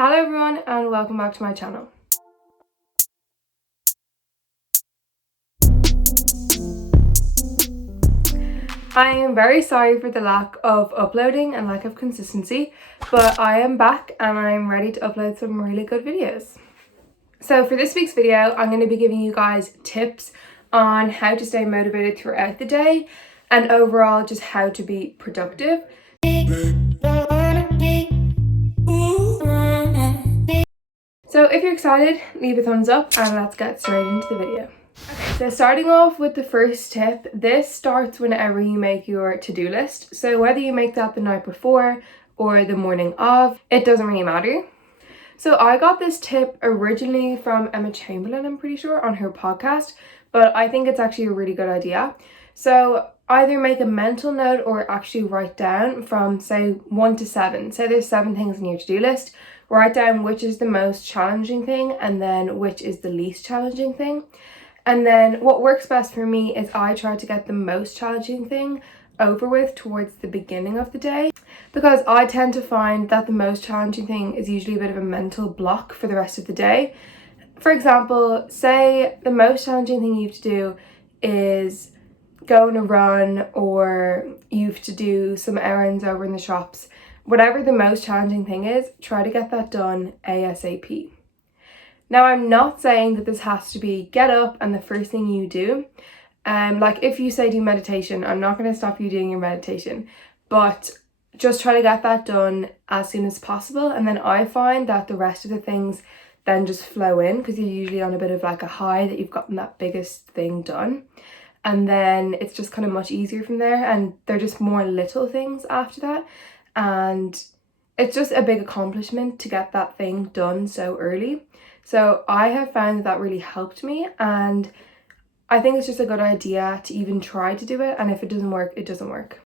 Hello everyone and welcome back to my channel. I am very sorry for the lack of uploading and lack of consistency, but I am back and I'm ready to upload some really good videos. So for this week's video, I'm going to be giving you guys tips on how to stay motivated throughout the day and overall just how to be productive. So if you're excited, leave a thumbs up and let's get straight into the video. Okay, so starting off with the first tip, this starts whenever you make your to-do list. So whether you make that the night before or the morning of, it doesn't really matter. So I got this tip originally from Emma Chamberlain, I'm pretty sure, on her podcast, but I think it's actually a really good idea. So either make a mental note or actually write down from say 1 to 7. Say there's 7 things in your to-do list. Write down which is the most challenging thing and then which is the least challenging thing. And then what works best for me is I try to get the most challenging thing over with towards the beginning of the day, because I tend to find that the most challenging thing is usually a bit of a mental block for the rest of the day. For example, say the most challenging thing you have to do is go on a run, or you have to do some errands over in the shops. Whatever the most challenging thing is, try to get that done ASAP. Now, I'm not saying that this has to be get up and the first thing you do. Like if you say do meditation, I'm not going to stop you doing your meditation, but just try to get that done as soon as possible. And then I find that the rest of the things then just flow in because you're usually on a bit of like a high that you've gotten that biggest thing done. And then it's just kind of much easier from there. And they're just more little things after that. And it's just a big accomplishment to get that thing done so early. So I have found that really helped me, and I think it's just a good idea to even try to do it, and if it doesn't work, it doesn't work.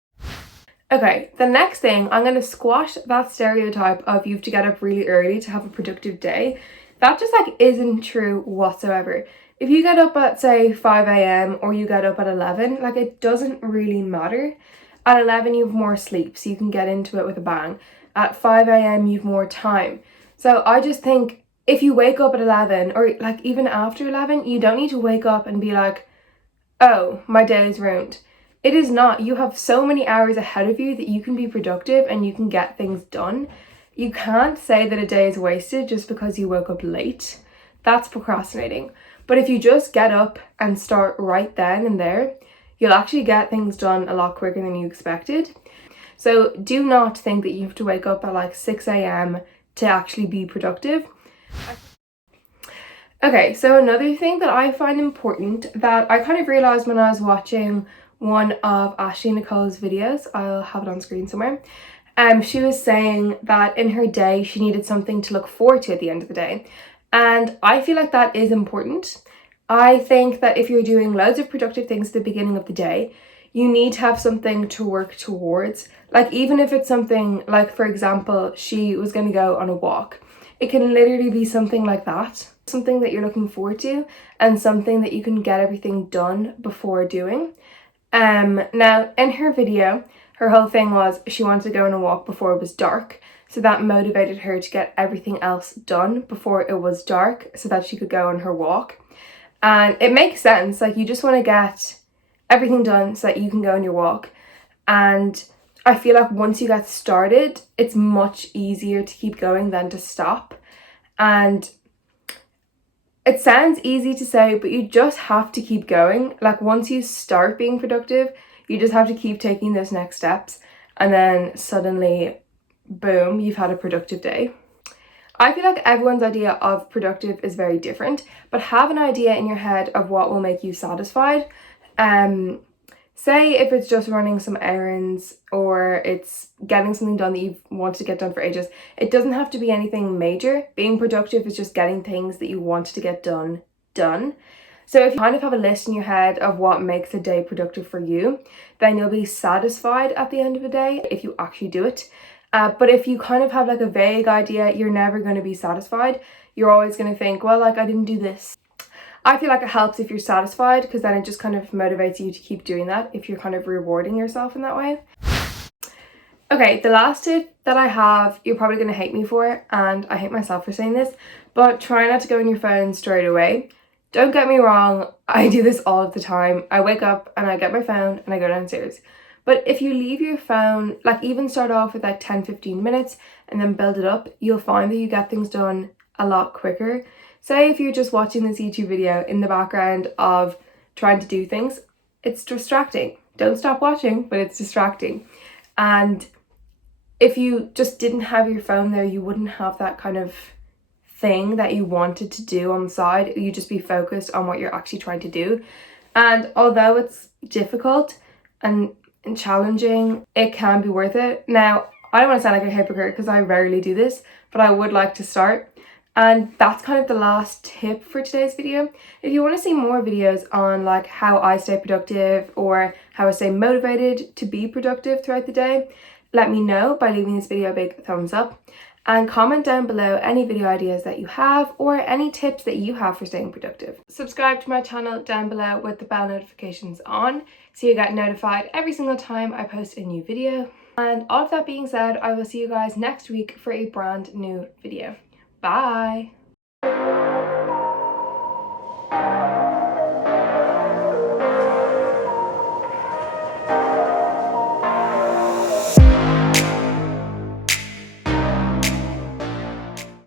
Okay, the next thing, I'm going to squash that stereotype of you have to get up really early to have a productive day. That just isn't true whatsoever. If you get up at say 5 a.m. or you get up at 11, it doesn't really matter. At 11 you have more sleep, so you can get into it with a bang. At 5 a.m. you have more time. So I just think if you wake up at 11 or even after 11, you don't need to wake up and be like, oh, my day is ruined. It is not. You have so many hours ahead of you that you can be productive and you can get things done. You can't say that a day is wasted just because you woke up late. That's procrastinating. But if you just get up and start right then and there, you'll actually get things done a lot quicker than you expected. So do not think that you have to wake up at 6 a.m. to actually be productive. Okay, so another thing that I find important that I kind of realised when I was watching one of Ashley Nicole's videos, I'll have it on screen somewhere, she was saying that in her day she needed something to look forward to at the end of the day. And I feel like that is important. I think that if you're doing loads of productive things at the beginning of the day, you need to have something to work towards. Even if it's something for example, she was going to go on a walk. It can literally be something like that. Something that you're looking forward to and something that you can get everything done before doing. Now, in her video, her whole thing was she wanted to go on a walk before it was dark. So that motivated her to get everything else done before it was dark so that she could go on her walk. And it makes sense. You just want to get everything done so that you can go on your walk. And I feel like once you get started, it's much easier to keep going than to stop. And it sounds easy to say, but you just have to keep going. Once you start being productive, you just have to keep taking those next steps. And then suddenly, boom, you've had a productive day. I feel like everyone's idea of productive is very different, but have an idea in your head of what will make you satisfied. Say if it's just running some errands or it's getting something done that you've wanted to get done for ages, it doesn't have to be anything major. Being productive is just getting things that you wanted to get done. So if you kind of have a list in your head of what makes a day productive for you, then you'll be satisfied at the end of the day if you actually do it. But if you kind of have a vague idea, you're never going to be satisfied. You're always going to think, well, I didn't do this. I feel like it helps if you're satisfied, because then it just kind of motivates you to keep doing that if you're kind of rewarding yourself in that way. Okay, the last tip that I have, you're probably going to hate me for, and I hate myself for saying this, but try not to go on your phone straight away. Don't get me wrong, I do this all of the time. I wake up and I get my phone and I go downstairs. But if you leave your phone, like even start off with like 10-15 minutes and then build it up, you'll find that you get things done a lot quicker. Say if you're just watching this YouTube video in the background of trying to do things, it's distracting. Don't stop watching, but it's distracting. And if you just didn't have your phone there, you wouldn't have that kind of thing that you wanted to do on the side. You'd just be focused on what you're actually trying to do. And although it's difficult and challenging, it can be worth it. Now, I don't want to sound like a hypocrite because I rarely do this, but I would like to start. And that's kind of the last tip for today's video. If you want to see more videos on like how I stay productive or how I stay motivated to be productive throughout the day, let me know by leaving this video a big thumbs up, and comment down below any video ideas that you have or any tips that you have for staying productive. Subscribe to my channel down below with the bell notifications on so you get notified every single time I post a new video. And all of that being said, I will see you guys next week for a brand new video. Bye!